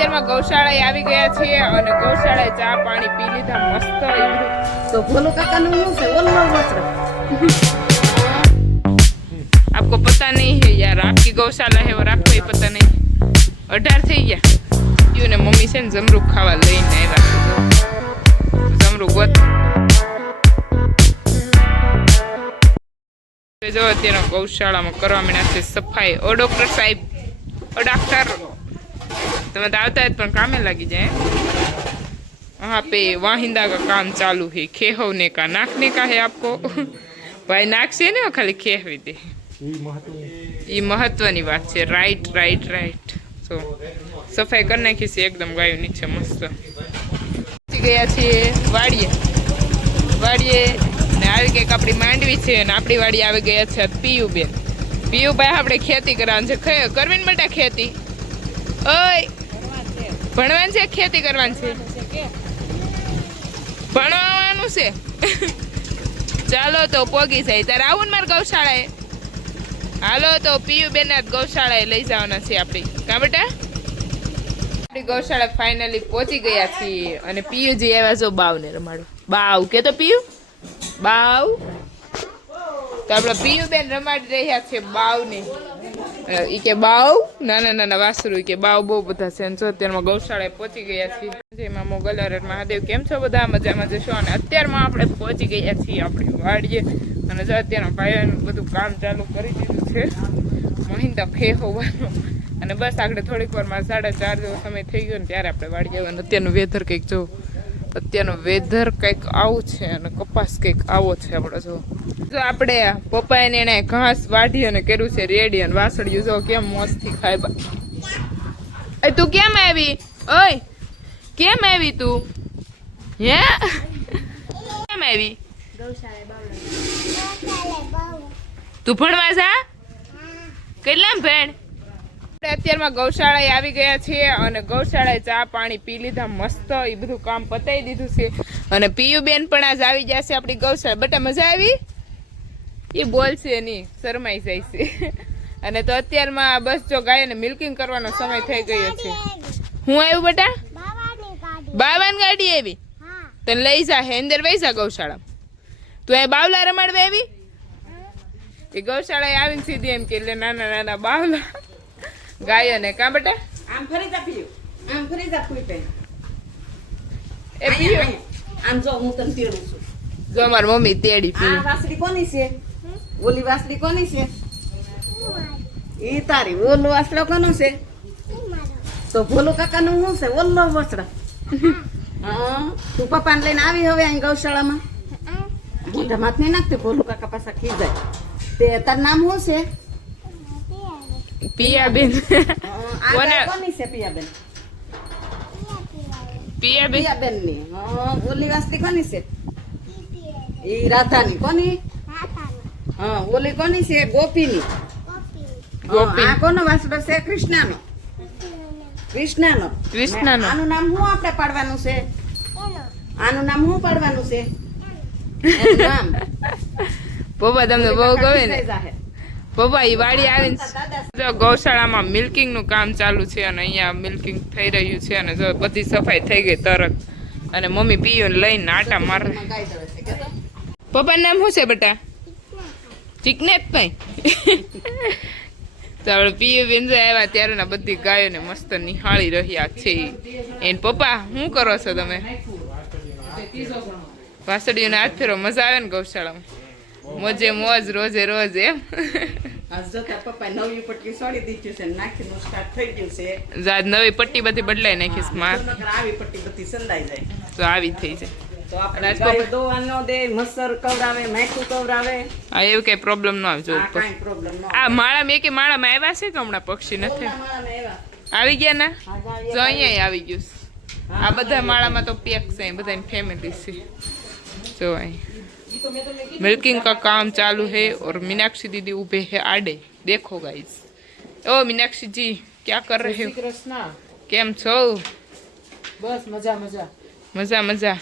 અત્યારમાં ગૌશાળા આવી ગયા છીએ અને ગૌશાળાએ ચા પાણી પી લીધા મસ્ત તો ભોલું કાકાનું શું છે? ઓલું વસ્ત્ર. આપકો પતા નહીં હે યાર આપકી ગૌશાલા હે ઓર આપકો પતા નહીં. અઢાર થઈ ગયા. યુને મમ્મી છે ને જમરૂખ ખાવા લઈને આવ્યા જમરૂખ ગોત. જો અત્યારે ગૌશાળામાં કરવા માંડ્યા છે સફાઈ. ઓ ડોક્ટર સાહેબ ઓ ડાક્ટર. તમે તો આવતા જ પણ કામે લાગી જાય वहाँ पे वाहिंदा का काम चालू है खेहवने का नाखने का है आपको भाई नाक से ને ખાલી ખેહવી દે એ મહત્વની વાત છે રાઈટ રાઈટ રાઈટ તો સફાઈ કરી નાખી છે એકદમ ગાયું નીચે મસ્ત પહોંચી ગયા છીએ વાડીએ વાડીએ ને આવી કંઈક આપણી માંડવી છે અને આપણી વાડી આવી ગયા છે પિયુબેન પિયુભાઈ આપણે ખેતી કરવાની છે ખે- કરવી ને બેટા ખેતી ઓય ભણવાનું છે ખેતી કરવાની છે? ભણવાનું છે ચાલો તો પોગી જાય. તારે આવું મારે ગૌશાળાએ? હાલો તો પીયુ બેના ગૌશાળાએ લઈ જવાના છે આપણી. કા બેટા? આપણી ગૌશાળા ફાઇનલી પહોંચી ગયા છીએ. અને પીયુજી આવ્યા છો બાવને રમાડો બાવ કે તો પીયુ? બાવ? તો આપણે પીયુ બેન રમાડી રહ્યા છે બાવને. એ કે બાવ, નાના નાના વાસરુ કે બાવ બહુ બધા છે. અને અત્યારમાં ગૌશાળાએ પહોંચી ગયા છીએ. જેમાં મોગલ અરર મહાદેવ. કેમ છો બધા? મજામાં જશો? અને અત્યારમાં આપણે પહોંચી ગયા છીએ આપણી વાડીએ. અને જો અત્યારના ભાઈઓનું બધું કામ ચાલુ કરી દીધું છે. મહિંદા ફે હોવાનું અને બસ આગળ થોડીક વારમાં સાડા ચાર જેવો સમય થઈ ગયો ને ત્યારે આપણે વાડી જવાનું અત્યારનું વેધર કંઈક જો અત્યારનું વેધર કંઈક આવું છે અને કપાસ કંઈક આવો છે આપણે જો. જો આપણે પપ્પાએ એને ઘાસ વાઢી અને કર્યું છે રેડી અને વાસળિયું. જો કેમ મસ્તથી ખાય એ તું કેમ આવી? ઓય કેમ આવી તું? હે? કેમ આવી? તું ભણવા જા? કેટલામ ભેણ? આપણે અત્યારમાં ગૌશાળાએ આવી ગયા છીએ અને ગૌશાળાએ ચા પાણી પી લીધા મસ્ત એ બધું કામ પતાવી દીધું છે. અને પીયુબેન પણ આજ આવી જશે આપણી ગૌશાળા. બટા, મજા આવી? એ બોલશે નહીં શરમાઈ જાય છે. અને તો અત્યારમાં બસ જો ગાયને મિલ્કિંગ કરવાનો સમય થઈ ગયો છે. હું આવ્યું બેટા? બાવાન ગાડી આવી? તને લઈ જા હેન્દર વહી જા ગૌશાળા તું એ બાવલા રમાડવા આવી? એ ગૌશાળાએ આવીને સીધી એમ કે એટલે નાના નાના બાવલા. ગાયોને કા બેટા? આમ ફરી જા પીયું આમ ફરી જા પી પે એ પીયો આમ જો હું તને તેડું છું. જો મારી મમ્મી તેડી આ વાસડી કોની છે? ઓલી વાસડી કોની છે? ઈ તારી ઓલો વાસડો કોનો છે? તો ભોલું કાકાનું શું છે? ઓલો વસ્ત્ર હા તું પપ્પાને લઈને આવી હવે અહીં ગૌશાળામાં. મોઢા માથ નહીં નાખતી ભોલું કાકા પાસે ખી જાય તે તારું નામ શું છે? કોને? કોની છે પિયાબેન? પિયા પિયાબેનની ઓલી વાસળી કોની છે? ઈ રાધાની. કોની? હા ઓલી કોની છે? ગોપીની. ગોપી. આ કોનો વાસડો છે? કૃષ્ણાનો. કૃષ્ણાનો. કૃષ્ણાનો. આનું નામ શું આપણે પાડવાનું છે? આનું નામ શું પાડવાનું છે? નામ. પપ્પા તમને બહુ ગમે ને. પપ્પા એ વાડી આવીને જો ગૌશાળામાં મિલ્કિંગનું કામ ચાલુ છે અને અહીંયા મિલ્કિંગ થઈ રહ્યું છે અને જો બધી સફાઈ થઈ ગઈ તરત. અને મમ્મી પીયું લઈને આટા મારે? પપ્પાનું નામ શું છે બેટા? ચિકનેત ભાઈ તો આપણે પીયુ બેન આવ્યા ત્યારે બધી ગાયોને મસ્ત નિહાળી રહ્યા છે. એને પપ્પા, શું કરો છો તમે? વાસળીઓને હાથ ફેરો મજા આવે ને ગૌશાળામાં? મોજે મોજ રોજે રોજ એમ. નવી પટ્ટી સોડી દીધી છે નાખીનું સ્ટાર્ટ થઈ ગયું છે. નવી પટ્ટી બધી બદલાઈ નાખીશમાં. આવી પટ્ટી બધી સંદાઈ જાય. તો આવી થઈ જાય. પક્ષી નથી? આવી ગયા ના? તો જો અહીંયા આવી ગયું આ બધા માળામાં તો પેક છે બધા ફેમિલી છે. જો અહીં. मिल्किंग का काम चालू है और मीनाक्षी दीदी उभे है आड़े देखो गाइस ओ मीनाक्षी जी क्या कर रहे हो કૃષ્ણ કેમ છો બસ મજા મજા મજા મજા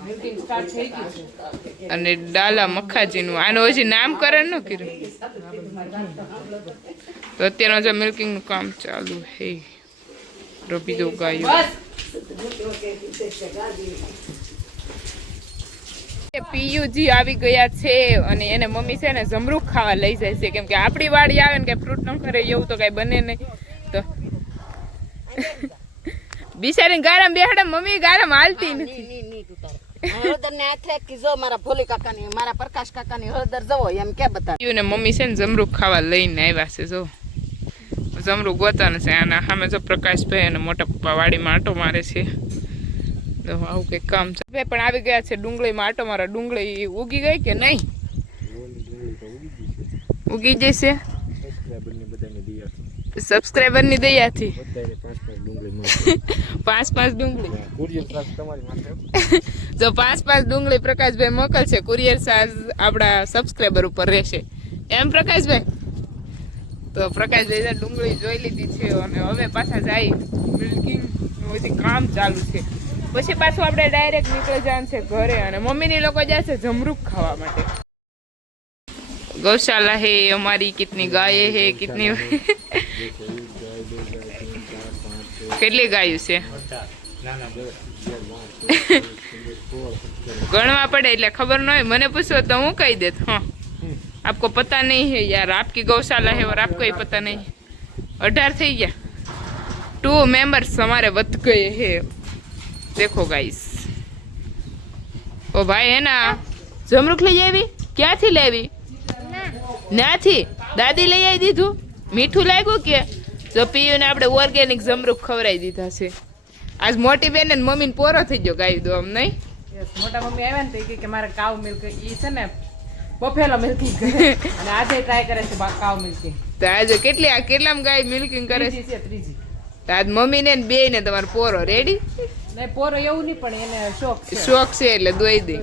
મીટિંગ સ્ટાર્ટ થઈ ગઈ છે અને ડાલા મખાજીનું આનું હજી નામકરણ ન કર્યું તો અત્યારનું જો મિલ્કિંગનું કામ ચાલુ હે તો બીજું ગાયું બસ પીયુજી આવી ગયા છે અને એને મમ્મી છે ને જમરૂખ ખાવા લઈ જાય છે. કેમ કે આપણી વાડી આવે ને કે ફ્રૂટ ન કરે એવું તો કઈ બને નહીં. તો બિચારી ગારામ બેહાડે મમ્મી ગારામ હાલતી નથી. હળદર ને હાથે કીધો મારા ભોલી કાકાની મારા પ્રકાશ કાકાની હળદર જવો એમ કે બધા પીયું ને મમ્મી છે ને જમરૂખ ખાવા લઈને આવ્યા છે જો. જમરૂખ ગોતાને છે સામે જો પ્રકાશભાઈ અને મોટા પપ્પા વાડીમાં આટો મારે છે. તો આવું કંઈક કામ છે. પણ આવી ગયા છે ડુંગળીમાં. આટો મારા ડુંગળી ઉગી ગઈ કે નહીં? ઉગી જશે સબસ્ક્રાઈબરની દયાથી. પાંચ પાંચ ડુંગળી. જો પાંચ પાંચ ડુંગળી પ્રકાશભાઈ મોકલશે કુરિયર ચાર્જ આપણા સબસ્ક્રાઈબર ઉપર રહેશે. એમ પ્રકાશભાઈ? તો પ્રકાશભાઈ ડુંગળી જોઈ લીધી છે અને હવે પાછા જાય. બિલ્ડિંગ કામ ચાલુ છે. પછી પાછું આપણે ડાયરેક્ટ નીકળી જવાનું છે ઘરે અને મમ્મીની લોકો જાય છે જમરૂક ખાવા માટે. ગૌશાલા હે, અમારી કિતની ગાય હે, કિતની કેટલી ગાયું છે? ગણવા પડે એટલે ખબર ન હોય. મને પૂછો તો હું કહી દેત, હા. આપકો પતા નહીં હે યાર. આપકી ગૌશાલા હે ઓર આપકો એ પતા નહીં. અઢાર થઈ ગયા. ટુ મેમ્બર્સ અમારે વધ ગયે હે. દેખો ગાઈસ ઓ ભાઈ એના જમરૂખ લઈ આવી? ક્યાંથી લેવી નાથી. દાદી લઈ આવી દીધું? મીઠું લાગ્યું કે? જો પીયુને આપણે ઓર્ગેનિક જમરૂખ ખવડાવી દીધા છે. આજ મોટી બેન ને મમ્મી પોરો થઈ ગયો ગાય દો આમ નહીં? મોટા મમ્મી આવ્યા ને તો કે મારે કાવ મિલ્ક ઈ છે ને બફેલો મિલ્કિંગ કરે. અને આજે ટ્રાય કરે છે કાવ મિલ્કિંગ તો આજે કેટલી આ કેટલામ ગાય મિલ્કિંગ કરે છે? ત્રીજી આજ મમ્મી ને બે ને તમારો પોરો. રેડી નહીં, પોરો એવું નહીં પણ એને શોખ છે. શોખ છે એટલે દોઈ દે.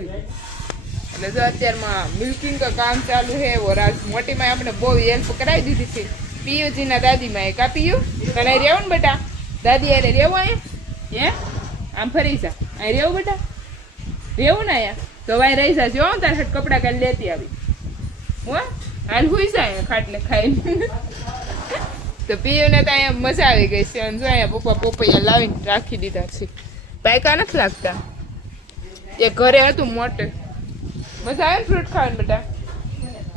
એટલે જો અત્યારમાં મિલ્કિંગ કામ ચાલુ હે ઓર આજ મોટી માં આપણે બહુ હેલ્પ કરાવી દીધી છે. પિયુજી ના દાદી માં કા પિયુ. તને રહેવું ને બેટા? દાદી અરે રહેવું અહીંયા? હે? આમ ફરી જા. અહીં રહેવું બેટા? રહેવું ને અહીંયા? તો ભાઈ રહી જશે હો તારે કપડાં કાઢી લેતી આવી. હો? હાલ હુઈ જાય ખાટલે ખાઈને. તો પિયુને તો અહીંયા મજા આવી ગઈ છે. અને જો અહીંયા પપ્પા પોપૈયા લાવીને રાખી દીધા છે. પાયકા નથી લાગતા. એ ઘરે હતું મોટે. મજા આવે ને ફ્રૂટ ખાવાનું બેટા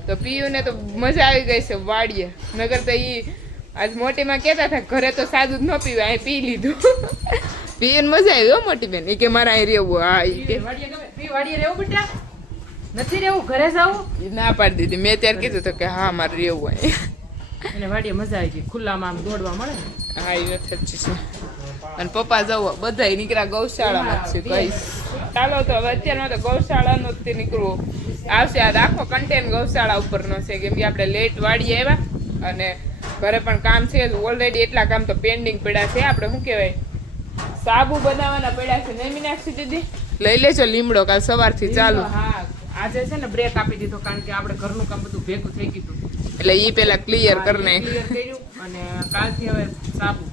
તો પિયુને તો મજા આવી ગઈ છે વાડીએ. નગર તો એ આજ મોટીમાં કહેતા હતા ઘરે તો સાદું જ ન પીવા અહીં પી લીધું. પીને મજા આવી હો મોટી બેન. એ કે મારે અહીં રહેવું હા એ કે. વાડીએ રહેવું બેટા? નથી રહેવું ઘરે જાવું? ના પાડી દીધી. મેં ત્યારે કીધું હતું કે હા મારે રહેવું અહીં. અને વાડીએ મજા આવી ગઈ. ખુલ્લામાં આમ દોડવા મળે હા એ વાત સાચી છે. અને પપ્પા જવો બધા નીકળ્યા ગૌશાળામાં જ છે કહીશ ચાલો તો હવે અત્યારમાં તો ગૌશાળાનો જ નીકળવું. આવશે આ આખો કન્ટેન્ટ ગૌશાળા ઉપરનો છે કેમ કે આપણે લેટ વાળી આવ્યા અને ઘરે પણ કામ છે ઓલરેડી એટલા કામ તો પેન્ડિંગ પડ્યા છે આપણે શું કહેવાય? સાબુ બનાવવાના પડ્યા છે નહીં મીનાક્ષી દીદી? લઈ લેજો લીમડો કાલ સવારથી ચાલુ. હા. આજે છે ને બ્રેક આપી દીધો કારણ કે આપણે ઘરનું કામ બધું ભેગું થઈ ગયું એટલે એ પેલા ક્લિયર કરી નાખ્યું અને કાલથી હવે સાબુ.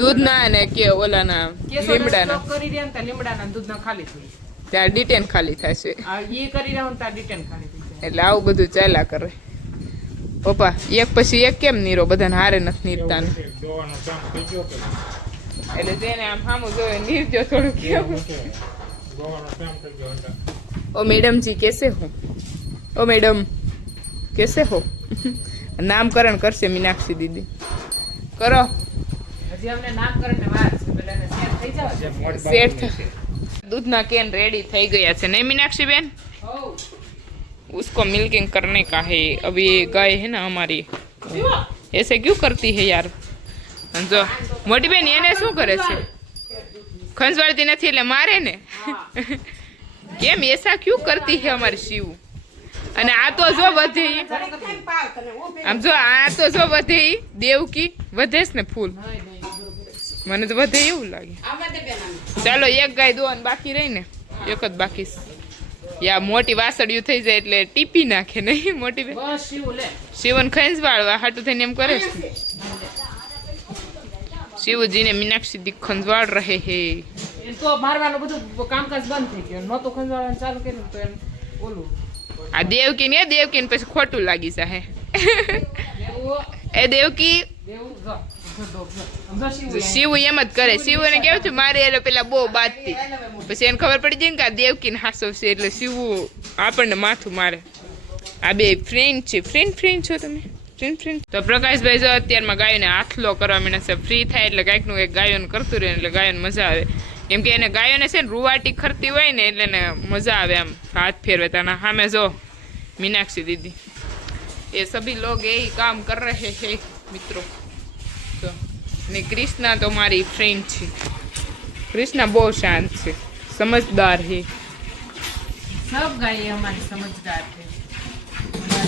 દૂધના અને કે ઓલાના લીમડાના. કરી રહ્યા ને લીમડાના દૂધના ખાલી થઈ ત્યાં ડિટેન ખાલી થશે એ કરી રહ્યા ત્યાં ડિટેન ખાલી એટલે આવું બધું ચાલ્યા કરે. પપ્પા એક પછી એક કેમ નીરો? બધાને હારે નથી નીરતા એટલે જેને આમ સામું જોવે નીરજો થોડું કેવું. ઓ મેડમજી કેસે હો? ઓ મેડમ કેસે હો? નામકરણ કરશે મીનાક્ષી દીદી. કરો. દૂધના કેન રેડી થઈ ગયા છે નહીં મીનાક્ષી બેન હોવ. उसको मिल्किंग करने का है अभी गाय है ना हमारी ऐसे क्यों करती है यार જો મોટી બેન એને શું કરે છે ખંજવાળતી નથી એટલે મારે ને કેમ એસા ક્યું કરતી હે અમારી શિવ અને આ તો જો વધે ઈ. આમ જો આ તો જો વધે ઈ, દેવકી વધે છે ને ફૂલ નહીં, નહીં, બરોબર. મને તો વધે એવું લાગે. ચાલો એક ગાય દો અને બાકી રહી ને. એક જ બાકી યા મોટી વાસળિયું થઈ જાય એટલે ટીપી નાખે નહીં મોટી શિવન ખંજ વાળવા હાટું થઈને એમ કરે છે. શિવજીને મીનાક્ષી દી ખંજવાળ રહે હે. તો મારવાનું બધું કામકાજ બંધ થઈ ગયું. નહોતું ખંજવાળવાનું ચાલુ કર્યું તો એમ ઓલું. આ દેવકી ને દેવકી ને પછી ખોટું લાગી જાહે. એ દેવકી? દેવું શિવ એમ જ કરે. શિવ ને કેવું છું મારે એટલે પેલા બહુ બાજતી. પછી એને ખબર પડી જાય ને કે આ દેવકીને હાસો એટલે શિવ આપણને માથું મારે. આ બે ફ્રેન્ડ છે. ફ્રેન્ડ ફ્રેન્ડ છો તમે? ફ્રેન્ડ ફ્રેન્ડ તો પ્રકાશભાઈ જો અત્યારમાં ગાયોને હાથલો કરવા માંડે છે. ફ્રી થાય એટલે કાંઈકનું એક ગાયોને કરતું રહે એટલે ગાયન મજા આવે. કેમ કે એને ગાયોને છે ને રૂવાટી ખરતી હોય ને એટલે એને મજા આવે આમ. હાથ ફેરવે. તાના સામે જો મીનાક્ષી દીદી. એ સભી લોગ એ કામ કર રહે હે મિત્રો. ને કૃષ્ણા તો મારી ફ્રેન્ડ છે કૃષ્ણા બહુ શાંત છે સમજદાર છે સબ ગાય અમારી સમજદાર છે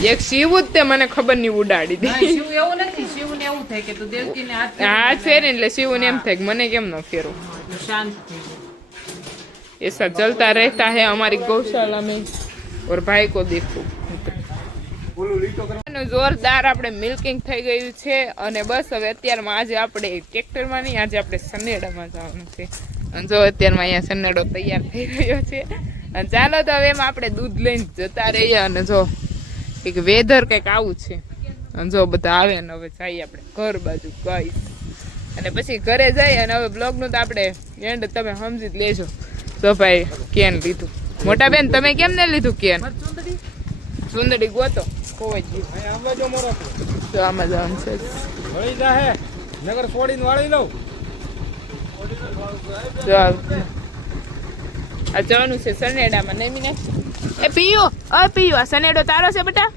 એક શિવ જ તે મને ખબર નહીં ઉડાડી ના, દે શિવ એવું નથી શિવ ને એવું થાય કે તું દેવકીને હાથ હાથ ફેરે એટલે શિવ ને એમ થાય કે મને કેમ ન ફેરો તો શાંત થઈ જાય ऐसा चलता रहता है हमारी गौशाला में और भाई को देखो અને જોરદાર આપણે મિલ્કિંગ થઈ ગયું છે અને બસ હવે અત્યારમાં આજે આપણે ટ્રેક્ટરમાં નહીં આજે આપણે સનેડામાં જવાનું છે. અને જો અત્યારમાં અહીંયા સનેડો તૈયાર થઈ રહ્યો છે. અને ચાલો તો હવે એમાં આપણે દૂધ લઈને જતા રહીએ અને જો એક વેધર કંઈક આવું છે. અને જો બધા આવે ને હવે જઈએ આપણે ઘર બાજુ કઈ અને પછી ઘરે જઈએ અને હવે બ્લોગનું તો આપણે એન્ડ તમે સમજી જ લેજો. તો ભાઈ કેન લીધું? મોટા બેન તમે કેમ ને લીધું કેન? સુંદરી ગોતો. ખોવાઈ ગયું જો મોરો તો આમાં જવાનું છે વળી જાહે નગર છોડીને વાળી લઉં આ જવાનું છે સનેડામાં નહીં મીને એ પીયું અ પીયું, આ સનેડો તારો છે બેટા?